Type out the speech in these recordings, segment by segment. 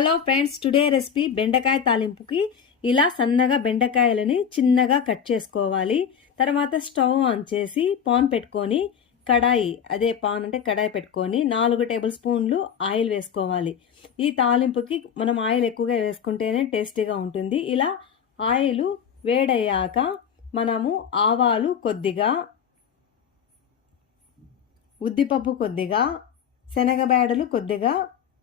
Hello friends today recipe బెండకాయ తాలింపుకి. ఇలా సన్నగా బెండకాయలని చిన్నగా కట్ చేసుకోవాలి. తర్వాత స్టవ్ ఆన్ చేసి పాన్ పెట్టుకొని కడాయి అదే పాన్ అంటే కడాయి పెట్టుకొని నాలుగు టేబుల్ స్పూన్లు ఆయిల్ వేసుకోవాలి. ఈ తాలింపుకి మనం ఆయిల్ ఎక్కువగా వేసుకుంటేనే టేస్టీగా ఉంటుంది. ఇలా ఆయిల్ వేడయ్యాక మనము ఆవాలు కొద్దిగా ఉద్దిపప్పు కొద్దిగా శనగబేడలు కొద్దిగా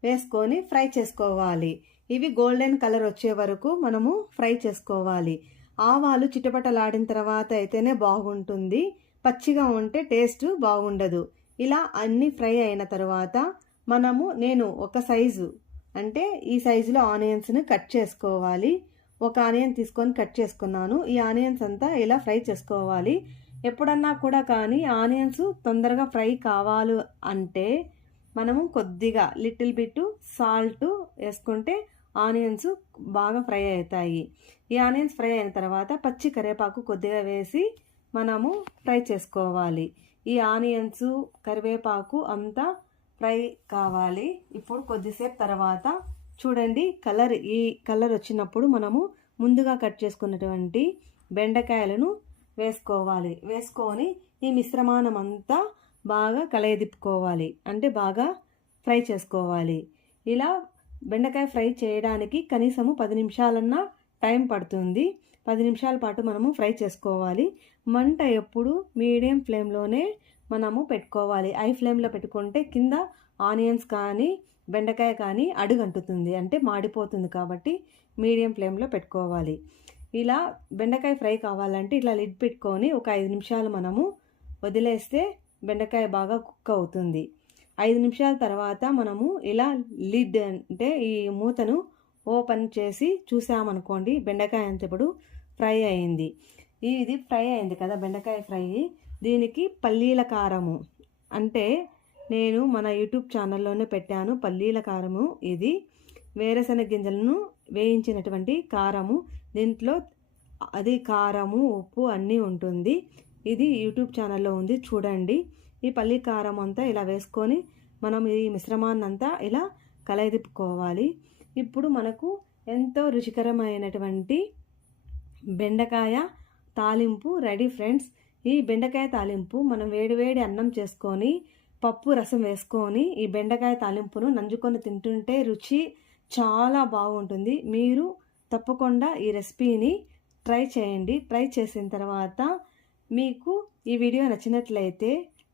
వేసుకొని ఫ్రై చేసుకోవాలి. ఇవి గోల్డెన్ కలర్ వచ్చే వరకు మనము ఫ్రై చేసుకోవాలి. ఆవాలు చిటపటలాడిన తర్వాత అయితేనే బాగుంటుంది. పచ్చిగా ఉంటే టేస్ట్ బాగుండదు. ఇలా అన్ని ఫ్రై అయిన తర్వాత మనము నేను ఒక సైజు అంటే ఈ సైజులో ఆనియన్స్ని కట్ చేసుకోవాలి. ఒక ఆనియన్ తీసుకొని కట్ చేసుకున్నాను. ఈ ఆనియన్స్ అంతా ఇలా ఫ్రై చేసుకోవాలి. ఎప్పుడన్నా కూడా కానీ ఆనియన్స్ తొందరగా ఫ్రై కావాలి అంటే మనము కొద్దిగా లిటిల్ బిట్ సాల్ట్ వేసుకుంటే ఆనియన్స్ బాగా ఫ్రై అవుతాయి. ఈ ఆనియన్స్ ఫ్రై అయిన తర్వాత పచ్చి కరివేపాకు కొద్దిగా వేసి మనము ఫ్రై చేసుకోవాలి. ఈ ఆనియన్స్ కరివేపాకు అంతా ఫ్రై కావాలి. ఇప్పుడు కొద్దిసేపు తర్వాత చూడండి కలర్. ఈ కలర్ వచ్చినప్పుడు మనము ముందుగా కట్ చేసుకున్నటువంటి బెండకాయలను వేసుకోవాలి. వేసుకొని ఈ మిశ్రమానం అంతా బాగా కలయదిప్పుకోవాలి. అంటే బాగా ఫ్రై చేసుకోవాలి. ఇలా బెండకాయ ఫ్రై చేయడానికి కనీసము పది నిమిషాలన్నా టైం పడుతుంది. పది నిమిషాల పాటు మనము ఫ్రై చేసుకోవాలి. మంట ఎప్పుడు మీడియం ఫ్లేమ్లోనే మనము పెట్టుకోవాలి. ఐ ఫ్లేమ్లో పెట్టుకుంటే కింద ఆనియన్స్ కానీ బెండకాయ కానీ అడుగంటుతుంది. అంటే మాడిపోతుంది కాబట్టి మీడియం ఫ్లేమ్లో పెట్టుకోవాలి. ఇలా బెండకాయ ఫ్రై కావాలంటే ఇట్లా లిడ్ పెట్టుకొని ఒక ఐదు నిమిషాలు మనము వదిలేస్తే బెండకాయ బాగా కుక్ అవుతుంది. ఐదు నిమిషాల తర్వాత మనము ఇలా లిడ్ అంటే ఈ మూతను ఓపెన్ చేసి చూసామనుకోండి బెండకాయ అంతప్పుడు ఫ్రై అయింది. ఇది ఫ్రై అయింది కదా బెండకాయ ఫ్రై. దీనికి పల్లీల కారము అంటే నేను మన యూట్యూబ్ ఛానల్లోనే పెట్టాను పల్లీల కారము. ఇది వేరుశనగ గింజలను వేయించినటువంటి కారము. దీంట్లో అది కారము ఉప్పు అన్నీ ఉంటుంది. ఇది యూట్యూబ్ ఛానల్లో ఉంది చూడండి. ఈ పల్లి కారం అంతా ఇలా వేసుకొని మనం ఈ మిశ్రమాన్నంతా ఇలా కలయిదిప్పుకోవాలి ఇప్పుడు మనకు ఎంతో రుచికరమైనటువంటి బెండకాయ తాలింపు రెడీ ఫ్రెండ్స్. ఈ బెండకాయ తాలింపు మనం వేడివేడి అన్నం చేసుకొని పప్పు రసం వేసుకొని ఈ బెండకాయ తాలింపును నంజుకొని తింటుంటే రుచి చాలా బాగుంటుంది. మీరు తప్పకుండా ఈ రెసిపీని ట్రై చేయండి. ట్రై చేసిన తర్వాత మీకు ఈ వీడియో నచ్చినట్లయితే